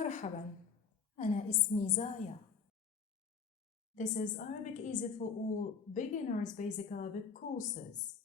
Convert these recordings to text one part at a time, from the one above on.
مرحبا، أنا اسمي زايا. This is Arabic Easy for All Beginners Basic Arabic Courses.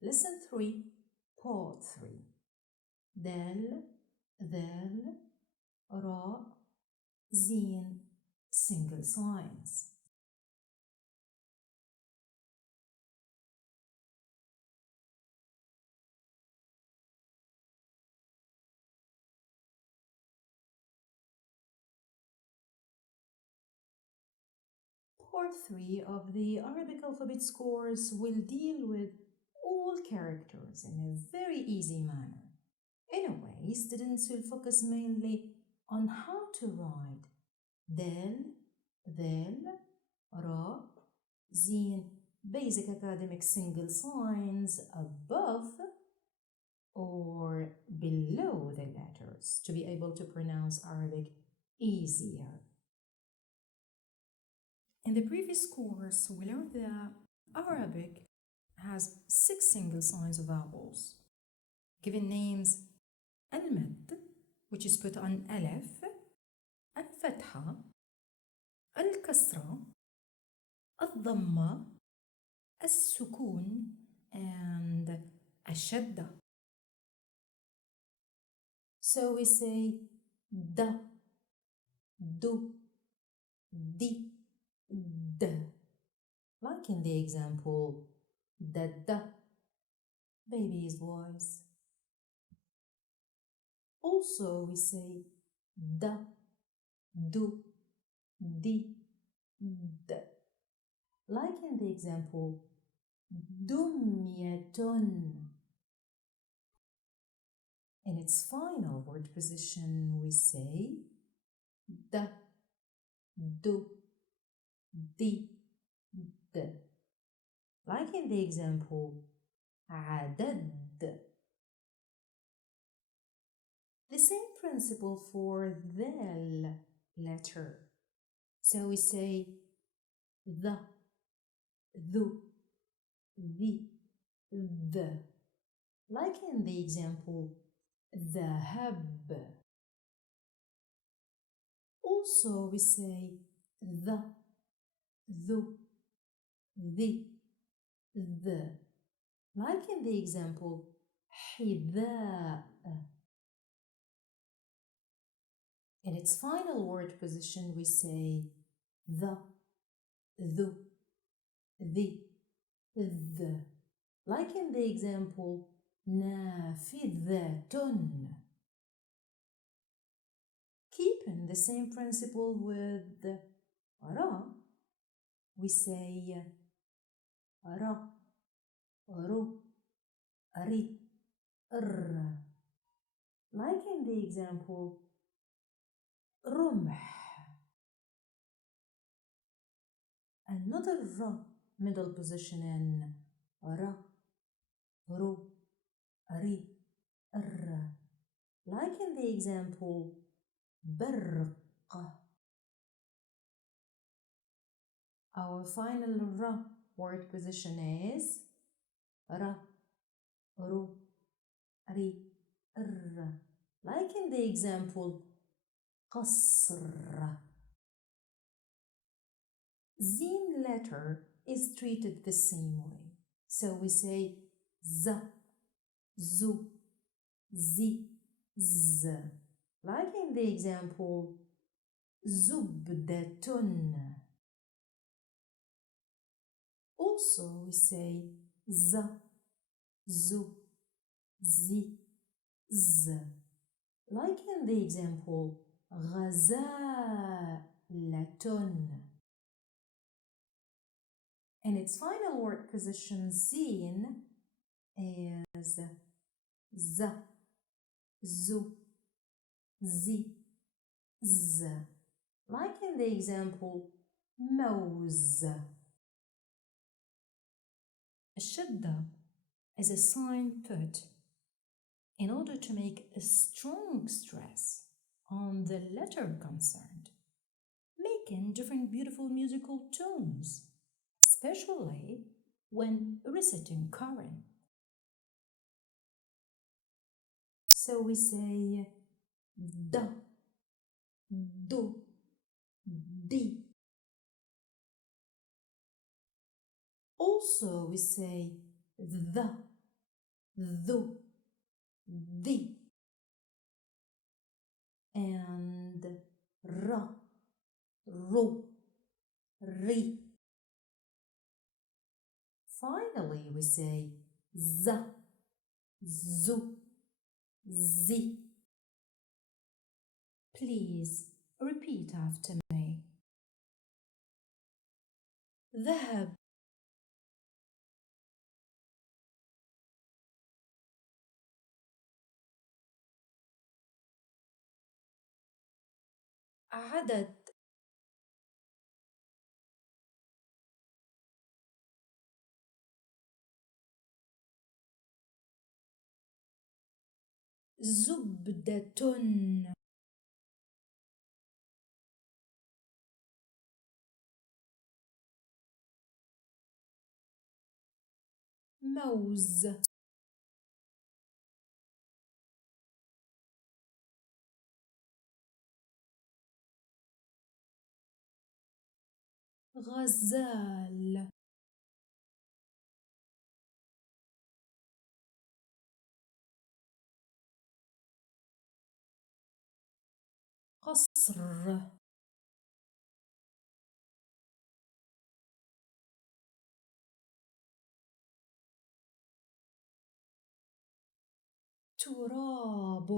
Lesson 3, Part 3. دال ذال راء زين single signs. Part 3 of the Arabic alphabet course will deal with all characters in a very easy manner. In a way, students will focus mainly on how to write dal, dhal, ra, zeen, basic academic single signs above or below the letters to be able to pronounce Arabic easier. In the previous course, we learned that Arabic has 6 single signs of vowels, given names al-mad, which is put on alif, al-fatha, al-kasra, al-dhamma, al-sukun, and al-shadda. So we say da, du, di, d. Like in the example, da, baby's voice. Also we say da, du, di, d. Like in the example, dumyatun. In its final word position, we say da, du, di, d. Like in the example, adad. The same principle for the letter. So we say the, the, the. Like in the example, dhahab. Also we say the, the. Like in the example, حذاء. In its final word position, we say the, the. Like in the example, نافذة. Keeping the same principle with ra, we say ra, ru, ri, r. Like in the example, رمح. Another ra middle position in ra, ru, ri, r. Like in the example, برق. Our final ra word position is ra, ru, ri, r. Like in the example, قصر. Zeen letter is treated the same way. So we say z, zu, zi, z. Like in the example, zubdatun. Also we say z, zu, zi, z. Like in the example, غزالة. And its final word position, zeen, is z, zu, zi, z. Like in the example, موز. الشدة is a sign put in order to make a strong stress on the letter concerned, making different beautiful musical tones, especially when reciting Quran. So we say da, do, di. Also we say the, thu, the, and ra, ru, ri. Finally we say za, zu, zi. Please repeat after me. ذهب, عدد, زبدة, موز, غزال, قصر, تراب,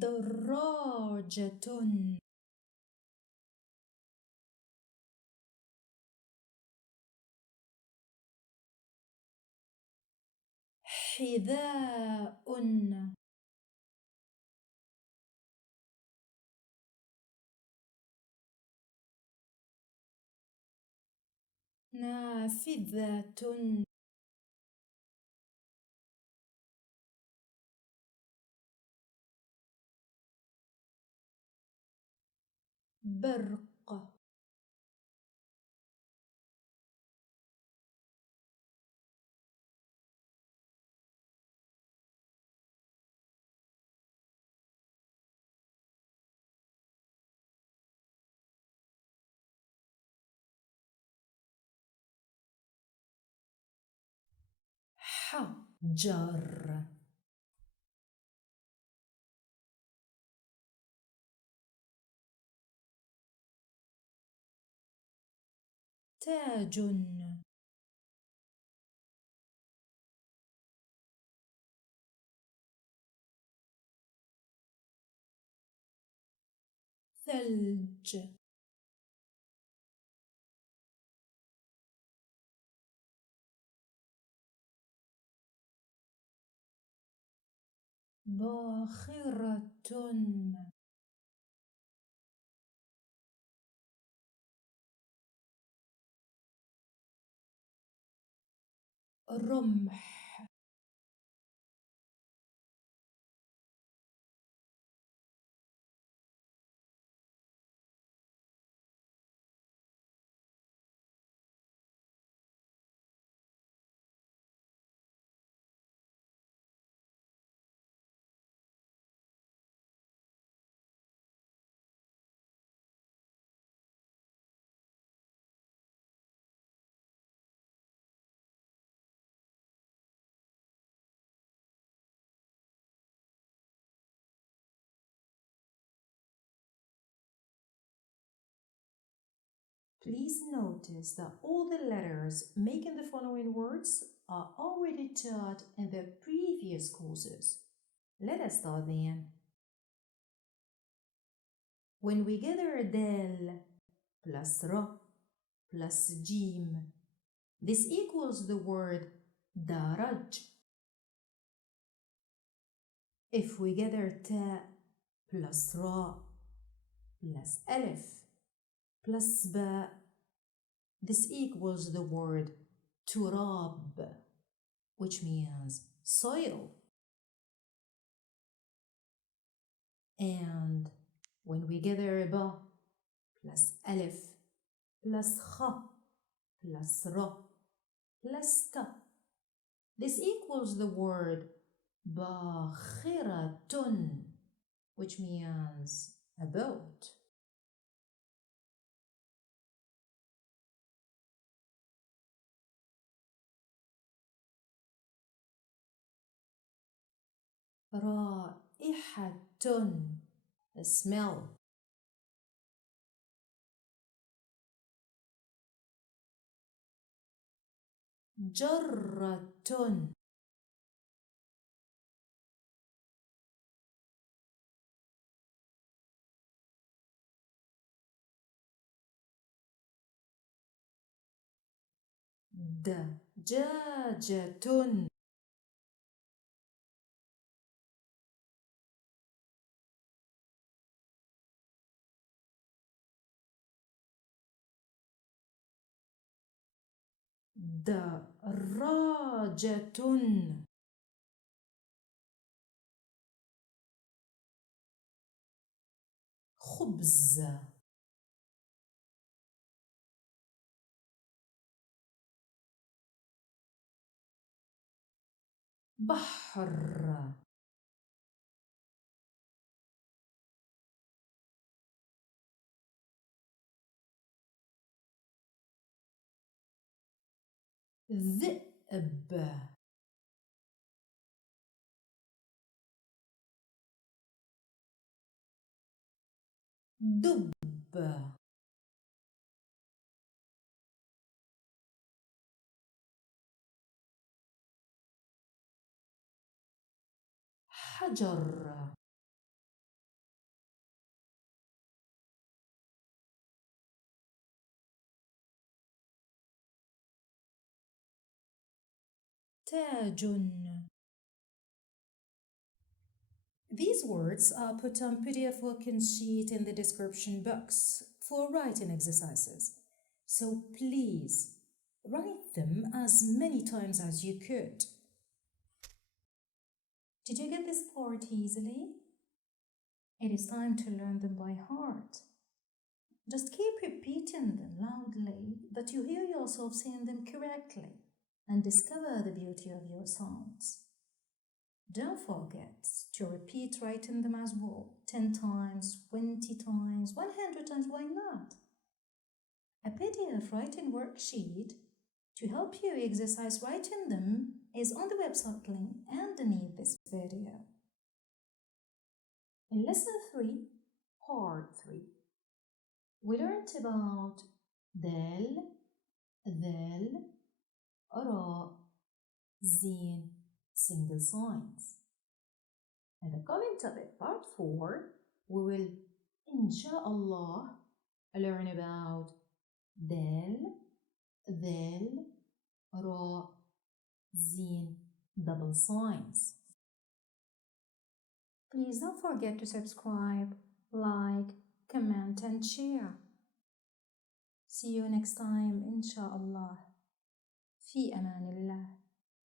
دراجة, حذاء, نافذة, برق, حجر, تاج, ثلج, باخرة, رمح, Please notice that all the letters making the following words are already taught in the previous courses. Let us start then. When we gather del plus ra plus jim, this equals the word daraj. If we gather ta plus ra plus alif plus ba. This equals the word turab, which means soil. And when we gather ba plus alif plus kha plus ra plus ta, this equals the word bakhiratun, which means a boat. Ra'ihatun, a smell. Jarratun, dajajatun, darajatun, khubz, bahr, ذئب، دب، حجر. تاج. These words are put on PDF working sheet in the description box for writing exercises. So please write them as many times as you could. Did you get this part easily? It is time to learn them by heart. Just keep repeating them loudly that you hear yourself saying them correctly and discover the beauty of your sounds. Don't forget to repeat writing them as well, 10 times, 20 times, 100 times, why not? A PDF writing worksheet to help you exercise writing them is on the website link underneath this video. In lesson 3, part 3, we learned about dal, dhal, ra, zin, single signs. In the coming topic, part 4, we will, inshallah, learn about dal, dhal, ra, zin, double signs. Please don't forget to subscribe, like, comment and share. See you next time, inshallah. في أمان الله.